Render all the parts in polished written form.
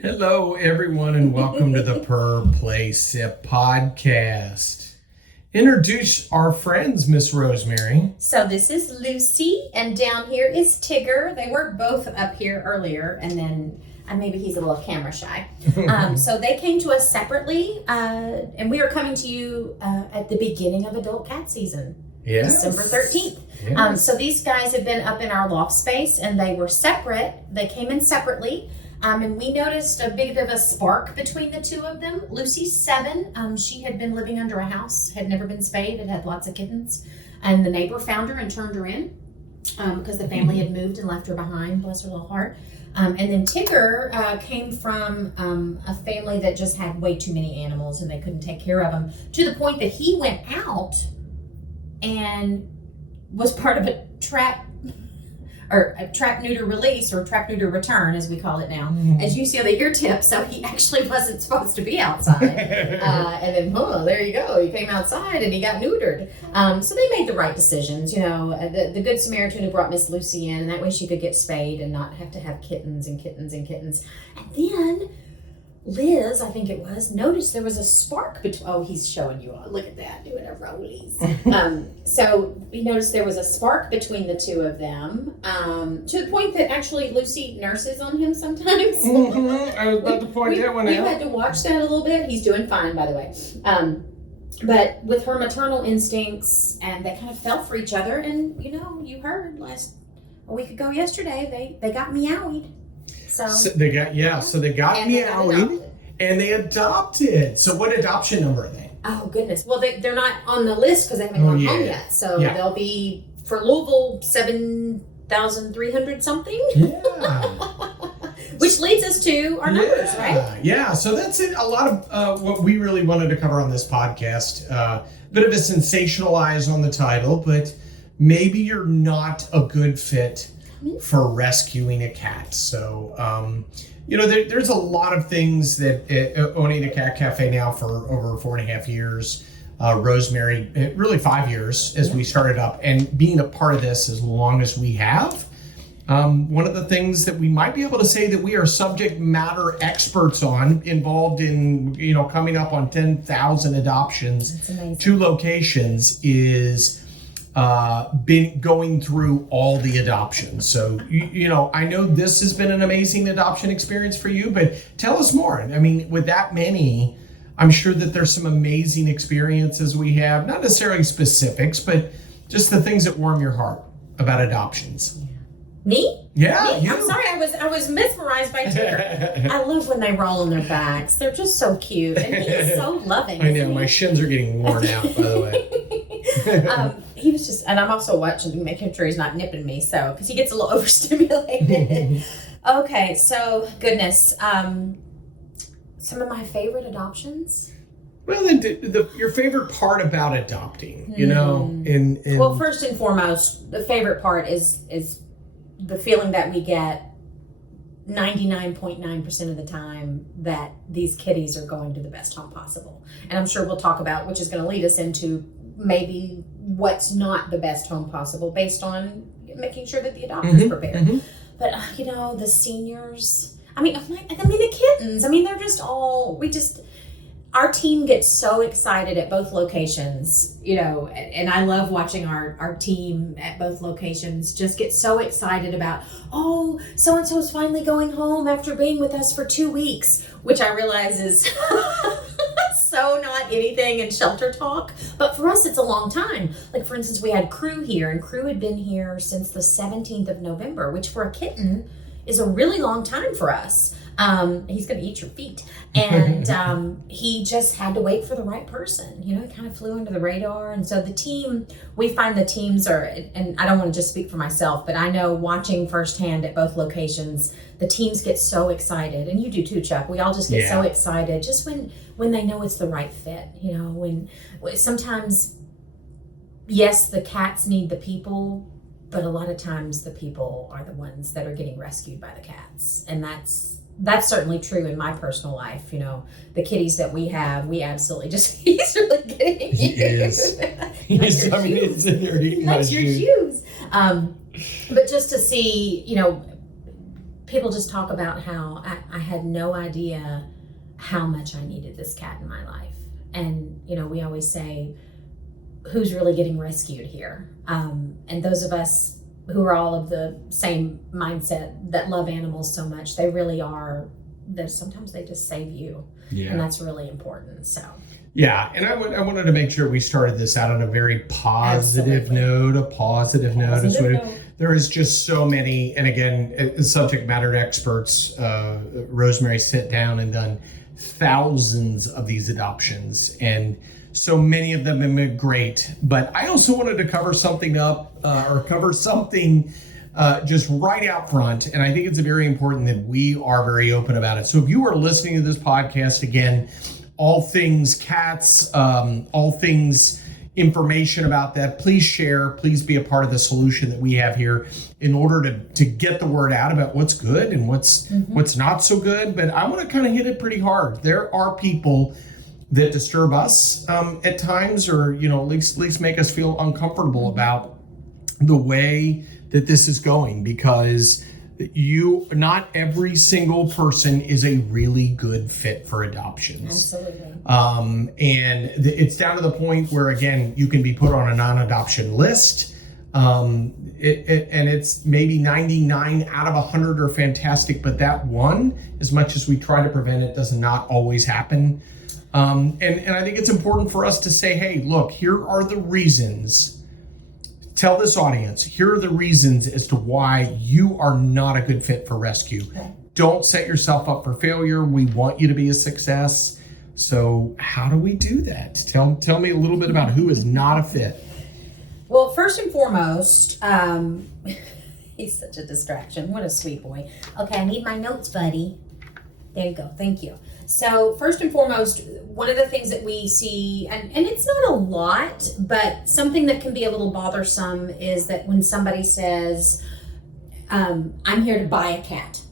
Hello, everyone, and welcome to the Purr Play Sip Podcast. Introduce our friends, Miss Rosemary. So this is Lucy, and down here is Tigger. They were both up here earlier, and then maybe he's a little camera shy. So they came to us separately, and we are coming to you at the beginning of adult cat season, December 13th. Yes. So these guys have been up in our loft space, and they were separate. They came in separately. And we noticed a bit of a spark between the two of them. Lucy's 7. She had been living under a house, had never been spayed, it had lots of kittens. And the neighbor found her and turned her in because the family had moved and left her behind, bless her little heart. And then Tigger came from a family that just had way too many animals and they couldn't take care of them, to the point that he went out and was part of a trap neuter release, or trap neuter return as we call it now. As you see on the ear tip, so he actually wasn't supposed to be outside. And then, there you go, he came outside and he got neutered. So they made the right decisions, the Good Samaritan who brought Miss Lucy in, and that way she could get spayed and not have to have kittens and kittens and kittens. And then Liz, I think it was, noticed there was a spark between, he's showing you all, look at that, doing a rollies. So we noticed there was a spark between the two of them, to the point that actually Lucy nurses on him sometimes. I was about to point that one out. We had to watch that a little bit. He's doing fine, by the way. But with her maternal instincts, and they kind of fell for each other, and you heard a week ago yesterday, they got meowied. So they got meowed and they adopted. So what adoption number are they? Oh goodness. Well, they're not on the list because they haven't gone home yet. So they'll be, for Louisville, 7,300 something. Yeah. Which leads us to our numbers, right? Yeah. So that's it. A lot of what we really wanted to cover on this podcast. Bit of a sensationalize on the title, but maybe you're not a good fit for rescuing a cat. So, there's a lot of things that owning a cat cafe now for over 4.5 years, Rosemary, really 5 years as we started up, and being a part of this as long as we have. One of the things that we might be able to say that we are subject matter experts on, involved in, coming up on 10,000 adoptions, 2 locations, is been going through all the adoptions. So, I know this has been an amazing adoption experience for you, but tell us more. I mean, with that many, I'm sure that there's some amazing experiences we have, not necessarily specifics, but just the things that warm your heart about adoptions. Me? Yeah. Me? I'm sorry, I was mesmerized by Tigger. I love when they roll on their backs. They're just so cute, and he's so loving. I know, my shins are getting worn out, by the way. He was just, and I'm also watching, making sure he's not nipping me, so, because he gets a little overstimulated. Okay, so, goodness, some of my favorite adoptions. Well, your favorite part about adopting, Well, first and foremost, the favorite part is the feeling that we get 99.9% of the time that these kitties are going to the best home possible. And I'm sure we'll talk about, which is going to lead us into maybe what's not the best home possible based on making sure that the adopter's prepared. But, the seniors, the kittens, they're just all, our team gets so excited at both locations, and I love watching our team at both locations just get so excited about, so-and-so is finally going home after being with us for 2 weeks, which I realize is so not anything in shelter talk, but for us it's a long time. Like, for instance, we had Crew here, and Crew had been here since the 17th of November, which for a kitten is a really long time for us. He's going to eat your feet. And he just had to wait for the right person. He kind of flew under the radar. And so we find the teams are, and I don't want to just speak for myself, but I know watching firsthand at both locations, the teams get so excited. And you do too, Chuck. We all just get so excited just when they know it's the right fit. When sometimes, yes, the cats need the people, but a lot of times the people are the ones that are getting rescued by the cats. And that's certainly true in my personal life. The kitties that we have, we absolutely he's really getting you. He is. He's in there eating my shoes. But just to see, people just talk about how I had no idea how much I needed this cat in my life. And, we always say, who's really getting rescued here? And those of us who are all of the same mindset that love animals so much, they really are, sometimes they just save you. Yeah. And that's really important. So. Yeah, and I wanted to make sure we started this out on a very positive note, There is just so many, and again, subject matter experts, Rosemary sit down and done thousands of these adoptions, and so many of them have been great. But I also wanted to cover something just right out front, and I think it's very important that we are very open about it. So if you are listening to this podcast, again, all things cats, all things information about that, please share, please be a part of the solution that we have here in order to get the word out about what's good and what's not so good. But I want to kind of hit it pretty hard. There are people that disturb us at times, or at least make us feel uncomfortable about the way that this is going, because not every single person is a really good fit for adoptions. Absolutely. And it's down to the point where, again, you can be put on a non-adoption list. And it's maybe 99 out of 100 are fantastic, but that one, as much as we try to prevent it, does not always happen. And I think it's important for us to say, hey, look, here are the reasons. Tell this audience, here are the reasons as to why you are not a good fit for rescue. Okay. Don't set yourself up for failure. We want you to be a success. So how do we do that? Tell me a little bit about who is not a fit. Well, first and foremost, he's such a distraction. What a sweet boy. Okay, I need my notes, buddy. There you go. Thank you. So first and foremost, one of the things that we see, and it's not a lot, but something that can be a little bothersome is that when somebody says, I'm here to buy a cat.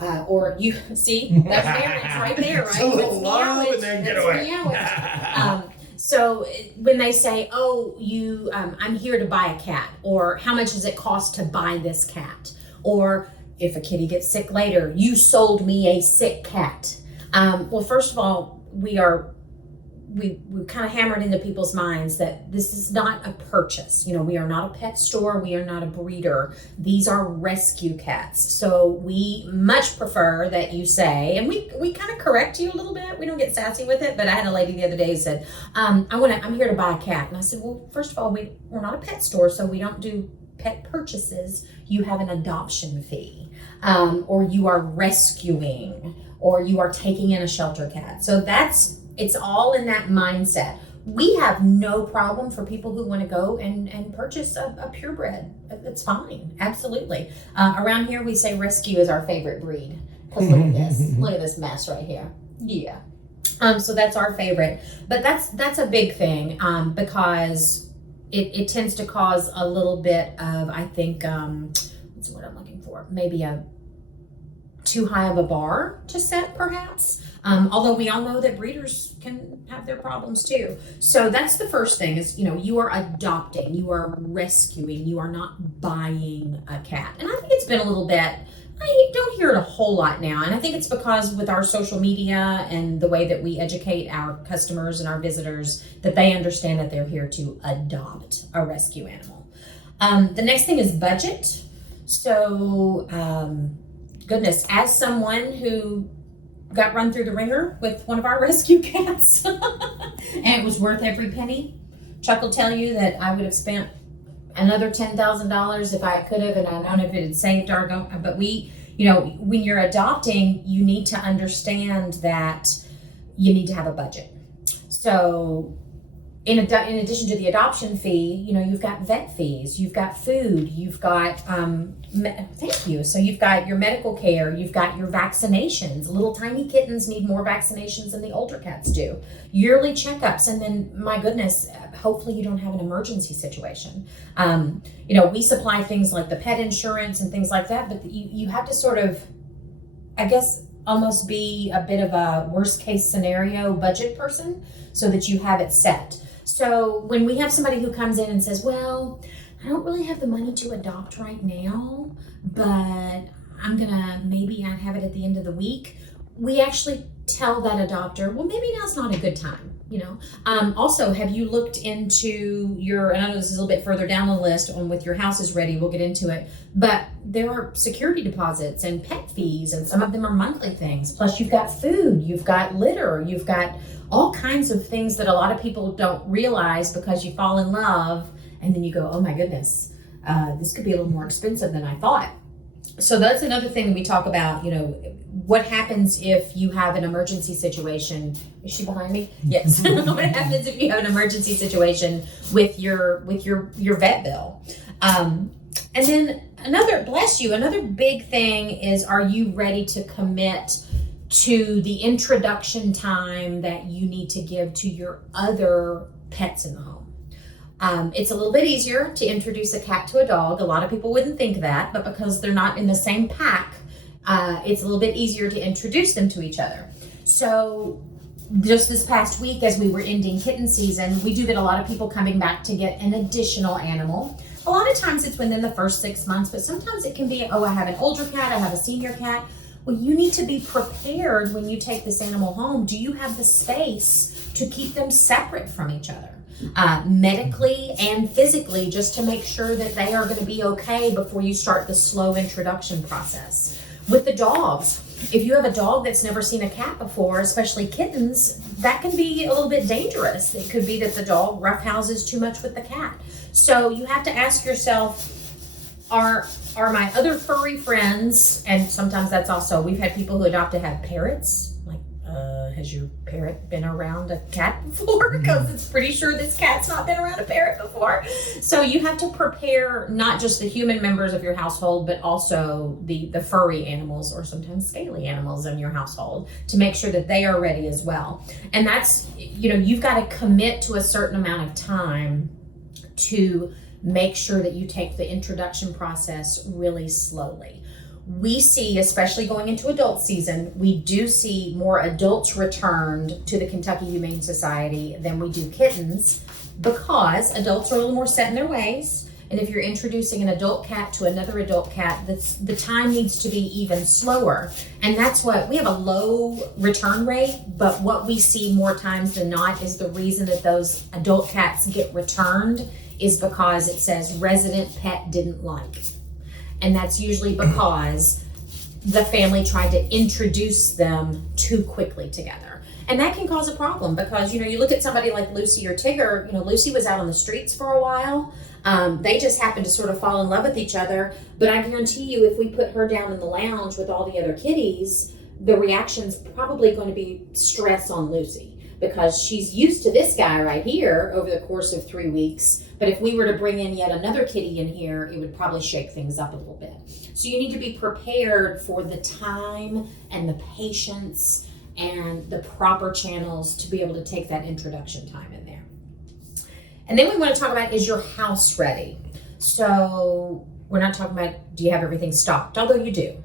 Or you see, that's marriage right there, right? It's a little low and then get away. So when they say, I'm here to buy a cat, or how much does it cost to buy this cat? Or if a kitty gets sick later, you sold me a sick cat. Well, first of all, we kind of hammered into people's minds that this is not a purchase. We are not a pet store. We are not a breeder. These are rescue cats. So we much prefer that you say, and we kind of correct you a little bit. We don't get sassy with it, but I had a lady the other day who said, I'm here to buy a cat. And I said, well, first of all, we're not a pet store, so we don't do pet purchases. You have an adoption fee, or you are rescuing, or you are taking in a shelter cat. So it's all in that mindset. We have no problem for people who want to go and purchase a purebred. It's fine, absolutely. Around here, we say rescue is our favorite breed. Because look at this mess right here. Yeah. So that's our favorite. But that's a big thing, because it tends to cause a little bit of, I think, what's the word I'm looking for? Maybe a too high of a bar to set, perhaps. Although we all know that breeders can have their problems too. So that's the first thing is, you are adopting, you are rescuing, you are not buying a cat. And I think it's been a little bit, I don't hear it a whole lot now. And I think it's because with our social media and the way that we educate our customers and our visitors, that they understand that they're here to adopt a rescue animal. The next thing is budget. So, goodness, as someone who got run through the ringer with one of our rescue cats and it was worth every penny, Chuck will tell you that I would have spent another $10,000 if I could have, and I don't know if it had saved our dog, but when you're adopting, you need to understand that you need to have a budget. So in addition to the adoption fee, you've got vet fees, you've got food, you've got, so you've got your medical care, you've got your vaccinations. Little tiny kittens need more vaccinations than the older cats do. Yearly checkups, and then, my goodness, hopefully you don't have an emergency situation. We supply things like the pet insurance and things like that, but you have to sort of, I guess, almost be a bit of a worst case scenario budget person so that you have it set. So when we have somebody who comes in and says, well, I don't really have the money to adopt right now, but maybe not have it at the end of the week, we actually tell that adopter, well, maybe now's not a good time. Also, have you looked into and I know this is a little bit further down the list on with your house is ready, we'll get into it, but there are security deposits and pet fees, and some of them are monthly things. Plus you've got food, you've got litter, you've got all kinds of things that a lot of people don't realize because you fall in love and then you go, oh my goodness, this could be a little more expensive than I thought. So that's another thing we talk about, what happens if you have an emergency situation. Is she behind me? Yes. What happens if you have an emergency situation with your vet bill? And then another big thing is, are you ready to commit to the introduction time that you need to give to your other pets in the home? It's a little bit easier to introduce a cat to a dog. A lot of people wouldn't think that, but because they're not in the same pack, it's a little bit easier to introduce them to each other. So just this past week, as we were ending kitten season, we do get a lot of people coming back to get an additional animal. A lot of times it's within the first 6 months, but sometimes it can be, I have an older cat, I have a senior cat. Well, you need to be prepared when you take this animal home. Do you have the space to keep them separate from each other? Medically and physically, just to make sure that they are going to be okay before you start the slow introduction process. With the dogs, if you have a dog that's never seen a cat before, especially kittens, that can be a little bit dangerous. It could be that the dog roughhouses too much with the cat. So you have to ask yourself, are my other furry friends, and sometimes that's also, we've had people who adopt to have parrots, like, has your parrot been around a cat before? Because it's pretty sure this cat's not been around a parrot before. So you have to prepare not just the human members of your household, but also the furry animals, or sometimes scaly animals in your household, to make sure that they are ready as well. And that's, you've got to commit to a certain amount of time to make sure that you take the introduction process really slowly. We see, especially going into adult season, we do see more adults returned to the Kentucky Humane Society than we do kittens, because adults are a little more set in their ways. And if you're introducing an adult cat to another adult cat, the time needs to be even slower. And that's what, we have a low return rate, but what we see more times than not is the reason that those adult cats get returned is because it says resident pet didn't like. And that's usually because the family tried to introduce them too quickly together. And that can cause a problem because, you look at somebody like Lucy or Tigger, Lucy was out on the streets for a while. They just happened to sort of fall in love with each other. But I guarantee you, if we put her down in the lounge with all the other kitties, the reaction's probably going to be stress on Lucy, because she's used to this guy right here over the course of 3 weeks. But if we were to bring in yet another kitty in here, it would probably shake things up a little bit. So you need to be prepared for the time and the patience and the proper channels to be able to take that introduction time in there. And then we want to talk about, is your house ready? So we're not talking about, do you have everything stocked? Although you do.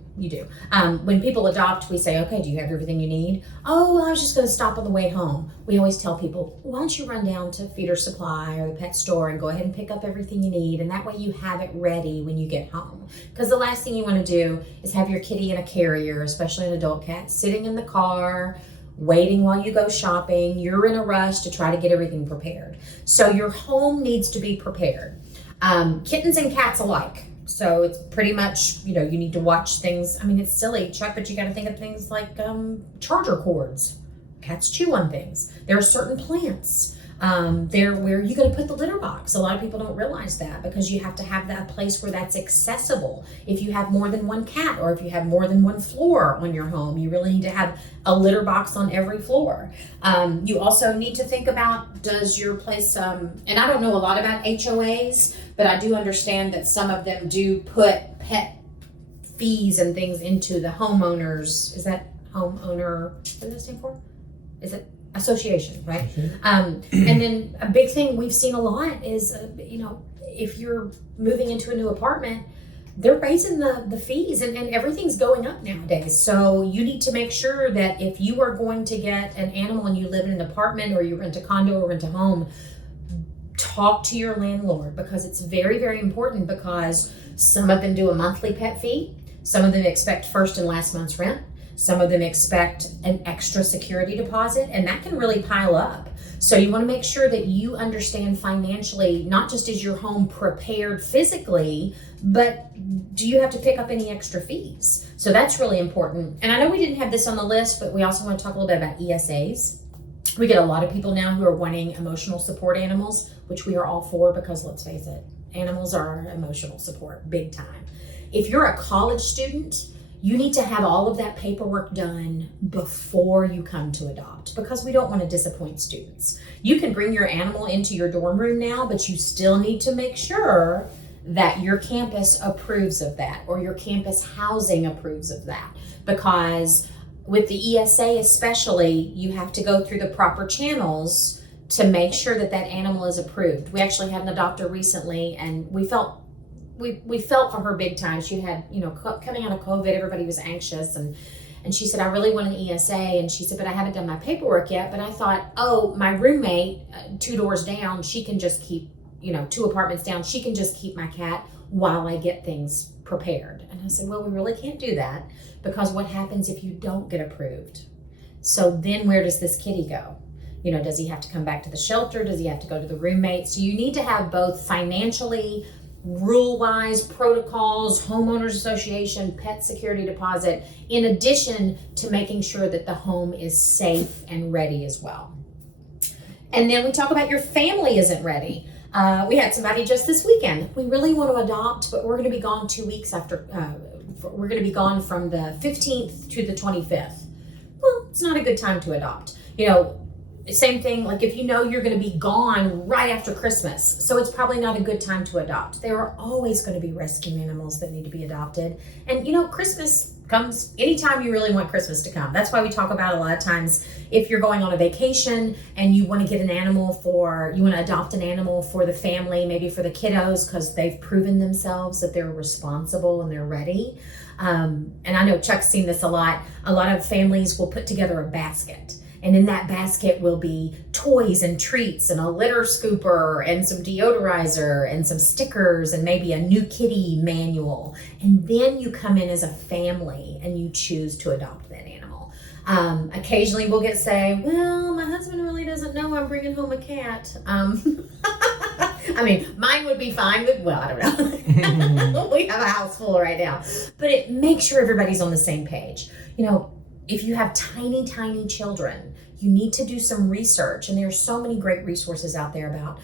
When people adopt, we say, okay, do you have everything you need? Oh, I was just going to stop on the way home. We always tell people, why don't you run down to Feeder Supply or the pet store and go ahead and pick up everything you need. And that way you have it ready when you get home. Because the last thing you want to do is have your kitty in a carrier, especially an adult cat, sitting in the car, waiting while you go shopping. You're in a rush to try to get everything prepared. So your home needs to be prepared. Kittens and cats alike. So it's pretty much, you need to watch things. I mean, it's silly, Chuck, but you got to think of things like charger cords. Cats chew on things. There are certain plants. Where you're going to put the litter box. A lot of people don't realize that, because you have to have that place where that's accessible. If you have more than one cat, or if you have more than one floor on your home, you really need to have a litter box on every floor. You also need to think about, does your place, and I don't know a lot about HOAs, but I do understand that some of them do put pet fees and things into the homeowners. Is that homeowner, what does that stand for? Is it association, right? And then a big thing we've seen a lot is, if you're moving into a new apartment, they're raising the fees and everything's going up nowadays. So you need to make sure that if you are going to get an animal and you live in an apartment, or you rent a condo or rent a home, talk to your landlord, because it's very, very important, because some of them do a monthly pet fee. Some of them expect first and last month's rent. Some of them expect an extra security deposit, and that can really pile up. So you want to make sure that you understand financially, not just is your home prepared physically, but do you have to pick up any extra fees? So that's really important. And I know we didn't have this on the list, but we also want to talk a little bit about ESAs. We get a lot of people now who are wanting emotional support animals, which we are all for, because let's face it, animals are emotional support, big time. If you're a college student, you need to have all of that paperwork done before you come to adopt, because we don't want to disappoint students. You can bring your animal into your dorm room now, but you still need to make sure that your campus approves of that, or your campus housing approves of that, because with the ESA especially, you have to go through the proper channels to make sure that that animal is approved. We actually had an adopter recently, and we felt for her big time. She had, coming out of COVID, everybody was anxious, and she said, I really want an ESA, and she said, but I haven't done my paperwork yet. But I thought, oh, my roommate, 2 doors down, she can just keep, 2 apartments down, she can just keep my cat while I get things prepared. And I said, well, we really can't do that, because what happens if you don't get approved? So then where does this kitty go? Does he have to come back to the shelter? Does he have to go to the roommate? So you need to have both financially, rule-wise, protocols, homeowners association, pet security deposit, in addition to making sure that the home is safe and ready as well. And then we talk about your family isn't ready. We had somebody just this weekend. We really want to adopt, but we're going to be gone 2 weeks after. We're going to be gone from the 15th to the 25th. Well, it's not a good time to adopt. Same thing, like if you're going to be gone right after Christmas, so it's probably not a good time to adopt. There are always going to be rescue animals that need to be adopted. And Christmas comes anytime you really want Christmas to come. That's why we talk about a lot of times, if you're going on a vacation and you want to get you want to adopt an animal for the family, maybe for the kiddos, because they've proven themselves that they're responsible and they're ready. And I know Chuck's seen this a lot. A lot of families will put together a basket. And in that basket will be toys and treats and a litter scooper and some deodorizer and some stickers and maybe a new kitty manual. And then you come in as a family and you choose to adopt that animal. Occasionally we'll say, well, my husband really doesn't know I'm bringing home a cat. I mean, mine would be fine, but I don't know. We have a house full right now. But make sure everybody's on the same page. If you have tiny, tiny children, you need to do some research. And there's so many great resources out there about,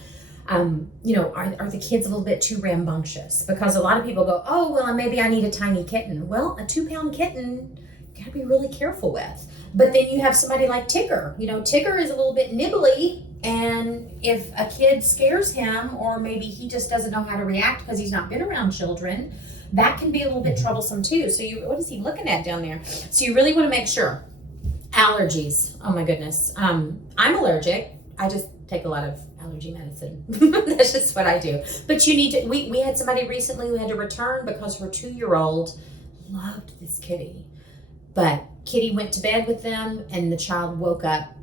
are the kids a little bit too rambunctious? Because a lot of people go, oh, well, maybe I need a tiny kitten. Well, a 2-pound kitten, you gotta be really careful with. But then you have somebody like Tigger. Tigger is a little bit nibbly. And if a kid scares him, or maybe he just doesn't know how to react because he's not been around children, that can be a little bit troublesome too. So what is he looking at down there? So you really want to make sure. Allergies. Oh my goodness. I'm allergic. I just take a lot of allergy medicine. That's just what I do. But you need to, we had somebody recently who had to return because her 2-year-old loved this kitty. But Kitty went to bed with them and the child woke up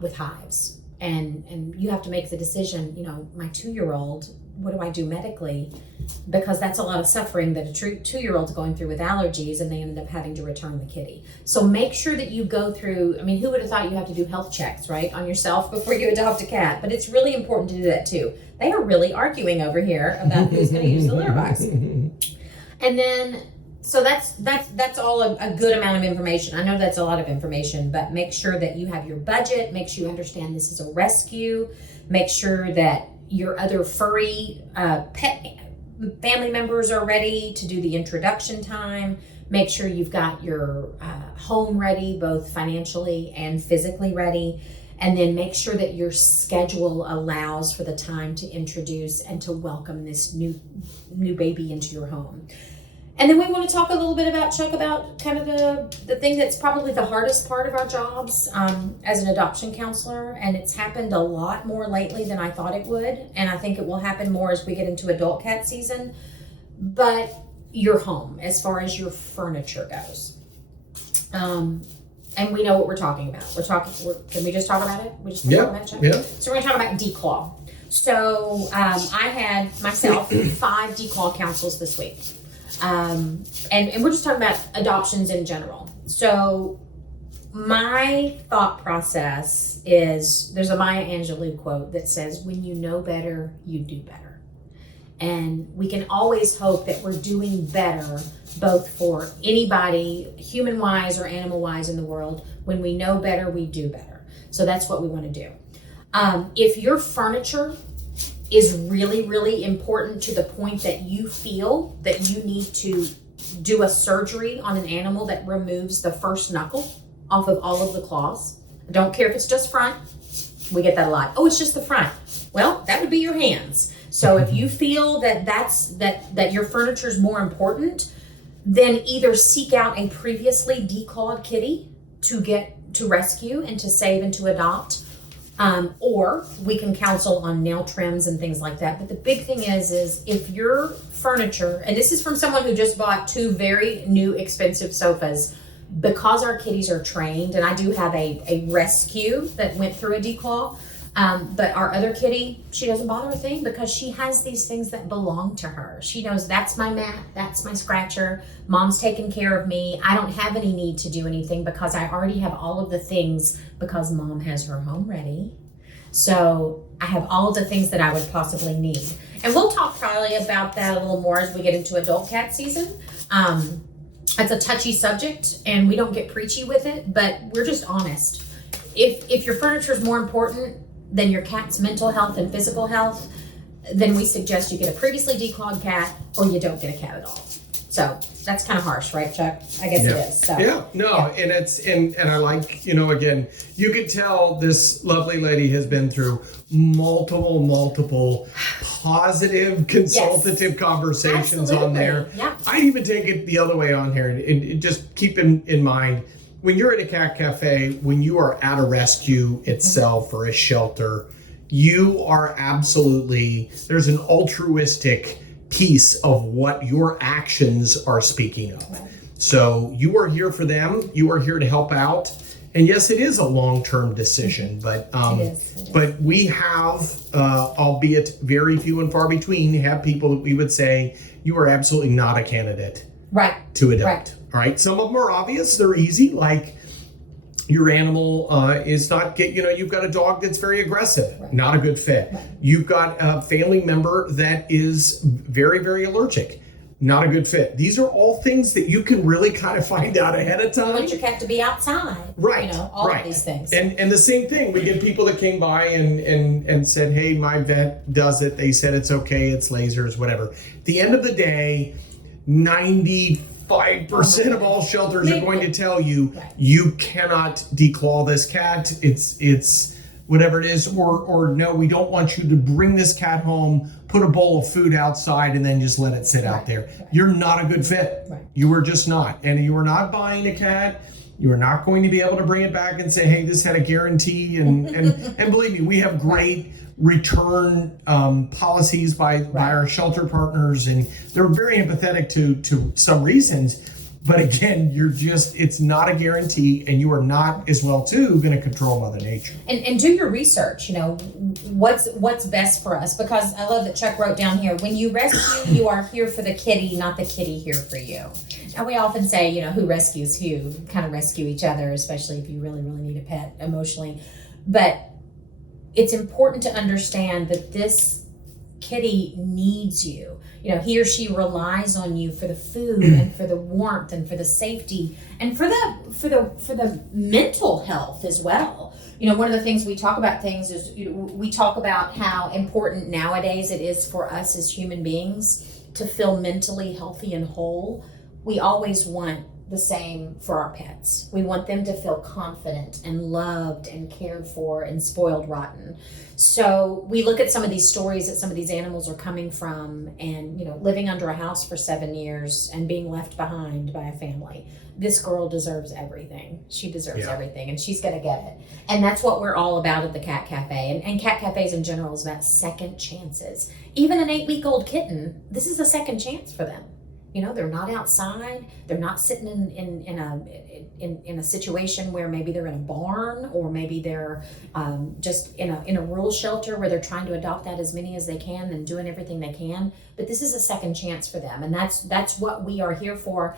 with hives. And you have to make the decision, my 2-year-old, what do I do medically? Because that's a lot of suffering that a 2-year-old's going through with allergies, and they ended up having to return the kitty. So make sure that you go through, who would have thought you have to do health checks, right, on yourself before you adopt a cat? But it's really important to do that too. They are really arguing over here about who's going to use the litter box. And then, so that's all a good amount of information. I know that's a lot of information, but make sure that you have your budget. Make sure you understand this is a rescue. Make sure that your other furry pet family members are ready to do the introduction time. Make sure you've got your home ready, both financially and physically ready. And then make sure that your schedule allows for the time to introduce and to welcome this new baby into your home. And then we want to talk a little bit about, Chuck, about kind of the thing that's probably the hardest part of our jobs as an adoption counselor. And it's happened a lot more lately than I thought it would. And I think it will happen more as we get into adult cat season. But your home, as far as your furniture goes. And we know what we're talking about. Can we just talk about it? We just talk about it, Chuck? Yeah. So we're going to talk about declaw. So I had myself 5 declaw councils this week. And we're just talking about adoptions in general. So my thought process is, there's a Maya Angelou quote that says, when you know better, you do better. And we can always hope that we're doing better, both for anybody, human-wise or animal-wise in the world. When we know better, we do better. So that's what we want to do. If your furniture is really, really important to the point that you feel that you need to do a surgery on an animal that removes the first knuckle off of all of the claws, I don't care if it's just front. We get that a lot. Oh, it's just the front. Well, that would be your hands. So if you feel that that your furniture is more important, then either seek out a previously declawed kitty to rescue and to save and to adopt, or we can counsel on nail trims and things like that. But the big thing is if your furniture, and this is from someone who just bought 2 very new expensive sofas, because our kitties are trained, and I do have a rescue that went through a declaw, but our other kitty, she doesn't bother a thing because she has these things that belong to her. She knows that's my mat, that's my scratcher, mom's taking care of me. I don't have any need to do anything because I already have all of the things because mom has her home ready. So I have all of the things that I would possibly need. And we'll talk probably about that a little more as we get into adult cat season. It's a touchy subject and we don't get preachy with it, but we're just honest. If your furniture is more important than your cat's mental health and physical health, then we suggest you get a previously declawed cat or you don't get a cat at all. So that's kind of harsh, right, Chuck? I guess it is. So, and I like, again, you could tell this lovely lady has been through multiple positive consultative conversations on there. Yeah. I even take it the other way on here, and just keep in mind, when you're at a cat cafe, when you are at a rescue itself or a shelter, you are absolutely, there's an altruistic piece of what your actions are speaking of. Right. So you are here for them. You are here to help out. And yes, it is a long-term decision, but it is. But we have, albeit very few and far between, have people that we would say, you are absolutely not a candidate to adopt. Right. All right. Some of them are obvious. They're easy. Like your animal is not, you've got a dog that's very aggressive. Right. Not a good fit. Right. You've got a family member that is very, very allergic. Not a good fit. These are all things that you can really kind of find out ahead of time. You want your cat to be outside. Right. All of these things. And the same thing, we get people that came by and said, hey, my vet does it. They said it's okay. It's lasers, whatever. At the end of the day, 95% of all shelters are going to tell you, you cannot declaw this cat. It's whatever it is, or no, we don't want you to bring this cat home, put a bowl of food outside, and then just let it sit out there. Right. You're not a good fit. Right. You are just not. And you are not buying a cat. You are not going to be able to bring it back and say, hey, this had a guarantee. And believe me, we have great return policies by our shelter partners, and they're very empathetic to some reasons. But again, it's not a guarantee, and you are not as well too going to control Mother Nature. And do your research, what's best for us, because I love that Chuck wrote down here, when you rescue, you are here for the kitty, not the kitty here for you. Now we often say, who rescues who, kind of rescue each other, especially if you really, really need a pet emotionally. But it's important to understand that this kitty needs you. He or she relies on you for the food and for the warmth and for the safety and for the mental health as well. One of the things we talk about is we talk about how important nowadays it is for us as human beings to feel mentally healthy and whole. We always want the same for our pets. We want them to feel confident and loved and cared for and spoiled rotten. So we look at some of these stories that some of these animals are coming from, and living under a house for 7 years and being left behind by a family. This girl deserves everything. She deserves everything, and she's gonna get it. And that's what we're all about at the Cat Cafe. And cat cafes in general is about second chances. Even an 8-week-old kitten, this is a second chance for them. They're not outside. They're not sitting in a situation where maybe they're in a barn, or maybe they're just in a rural shelter where they're trying to adopt out as many as they can and doing everything they can. But this is a second chance for them, and that's what we are here for,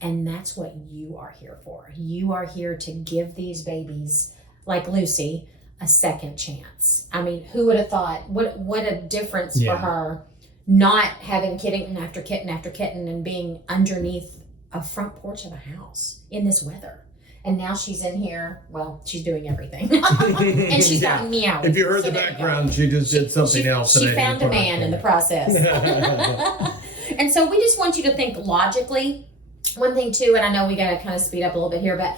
and that's what you are here for. You are here to give these babies like Lucy a second chance. I mean, who would have thought? What a difference for her. Not having kitten after kitten after kitten and being underneath a front porch of a house in this weather. And now she's in here. Well, she's doing everything. And she's gotten meow. If you heard the background, she just did something else. She found a man in the process. And so we just want you to think logically. One thing too, and I know we got to kind of speed up a little bit here, but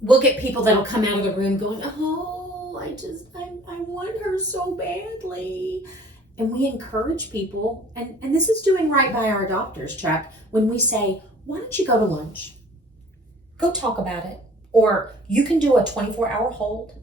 we'll get people that'll come out of the room going, oh, I want her so badly. And we encourage people, and this is doing right by our adopters, Chuck, when we say, why don't you go to lunch? Go talk about it. Or you can do a 24-hour hold.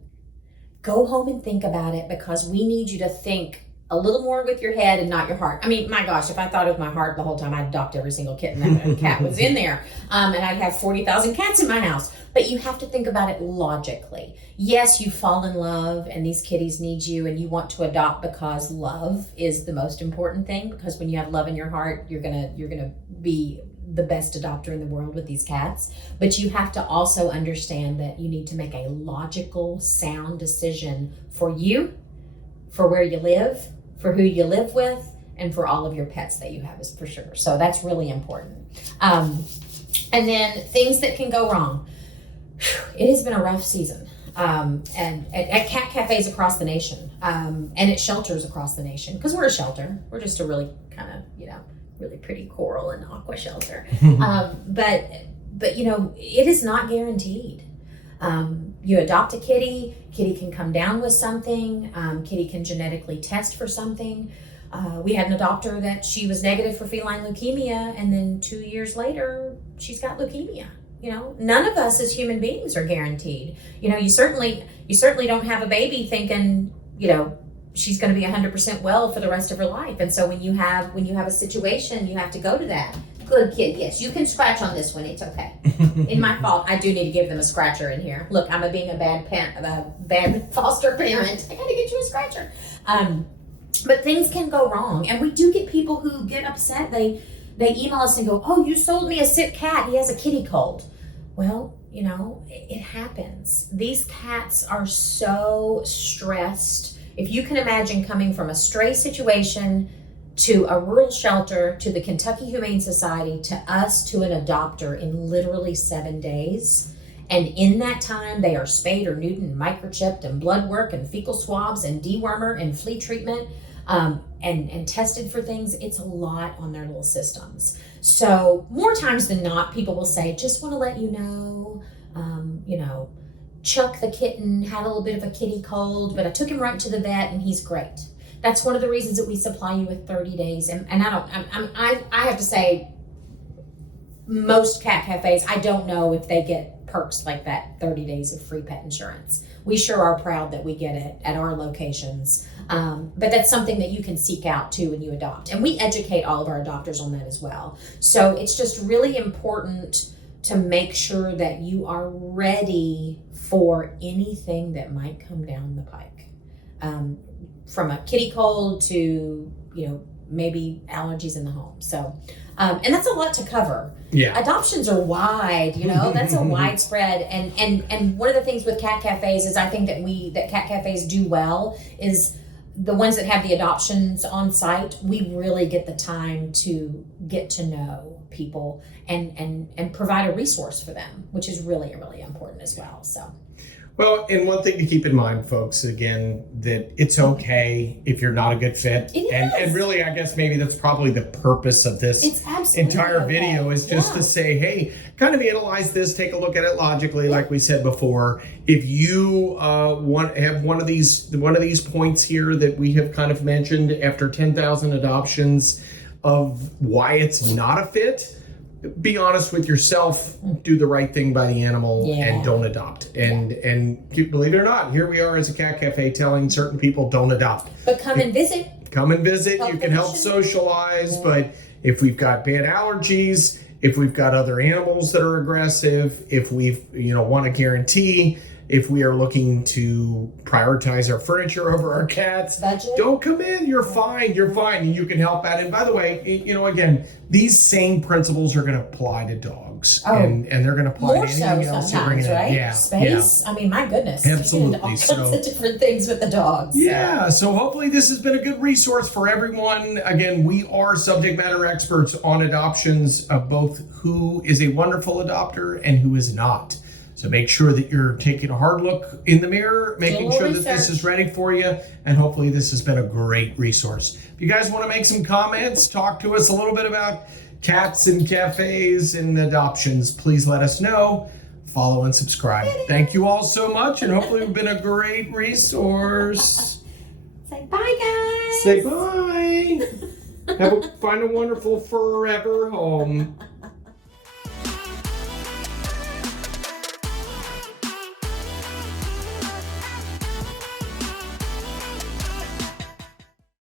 Go home and think about it, because we need you to think a little more with your head and not your heart. I mean, my gosh, if I thought with my heart the whole time, I'd adopt every single kitten that cat was in there. And I'd have 40,000 cats in my house. But you have to think about it logically. Yes, you fall in love and these kitties need you and you want to adopt because love is the most important thing. Because when you have love in your heart, you're gonna be the best adopter in the world with these cats. But you have to also understand that you need to make a logical, sound decision for you, for where you live, for who you live with, and for all of your pets that you have, is for sure. So that's really important. And then things that can go wrong. It has been a rough season. And at cat cafes across the nation, and at shelters across the nation, because we're a shelter. We're just a really kind of, really pretty coral and aqua shelter. But it is not guaranteed. You adopt a kitty can come down with something, kitty can genetically test for something. We had an adopter that she was negative for feline leukemia, and then 2 years later, she's got leukemia. None of us as human beings are guaranteed. You certainly don't have a baby thinking, she's going to be 100% well for the rest of her life. And so when you have a situation, you have to go to that. Good kid, yes, you can scratch on this one. It's okay. In my fault, I do need to give them a scratcher in here. Look, I'm being a bad foster parent. I got to get you a scratcher. But things can go wrong, and we do get people who get upset. They email us and go, "Oh, you sold me a sick cat. He has a kitty cold." Well, it happens. These cats are so stressed. If you can imagine coming from a stray situation to a rural shelter, to the Kentucky Humane Society, to us, to an adopter in literally 7 days. And in that time, they are spayed or neutered and microchipped and blood work and fecal swabs and dewormer and flea treatment and tested for things. It's a lot on their little systems. So more times than not, people will say, just want to let you know, Chuck the kitten had a little bit of a kitty cold, but I took him right to the vet and he's great. That's one of the reasons that we supply you with 30 days. And I have to say, most cat cafes, I don't know if they get perks like that, 30 days of free pet insurance. We sure are proud that we get it at our locations. But that's something that you can seek out too when you adopt. And we educate all of our adopters on that as well. So it's just really important to make sure that you are ready for anything that might come down the pike. From a kitty cold to, maybe allergies in the home. So, and that's a lot to cover. Yeah. Adoptions are wide, that's a widespread. And one of the things with cat cafes is I think that cat cafes do well is the ones that have the adoptions on site, we really get the time to get to know people and provide a resource for them, which is really, really important as well. So. Well, and one thing to keep in mind, folks, again, that it's okay if you're not a good fit. And really, I guess maybe that's probably the purpose of this entire video is just to say, hey, kind of analyze this, take a look at it logically, like we said before. If you have one of these points here that we have kind of mentioned after 10,000 adoptions of why it's not a fit, be honest with yourself, do the right thing by the animal, and don't adopt. And believe it or not, here we are as a cat cafe telling certain people don't adopt. But come and visit. Come and visit. You can help socialize, but if we've got bad allergies, if we've got other animals that are aggressive, if we've, want to guarantee, if we are looking to prioritize our furniture over our cats, don't come in. You're fine. And you can help out. And by the way, again, these same principles are going to apply to dogs. And they're going to apply to anything else you're bringing in. Right? Yeah. Space. Yeah. I mean, my goodness. Absolutely. All kinds of different things with the dogs. Yeah. So hopefully this has been a good resource for everyone. Again, we are subject matter experts on adoptions of both who is a wonderful adopter and who is not. So make sure that you're taking a hard look in the mirror, making sure that this is ready for you, and hopefully this has been a great resource. If you guys want to make some comments, talk to us a little bit about cats and cafes and adoptions, please let us know. Follow and subscribe. Thank you all so much, and hopefully we've been a great resource. Say bye, guys. Say bye. Find a wonderful Furrever home.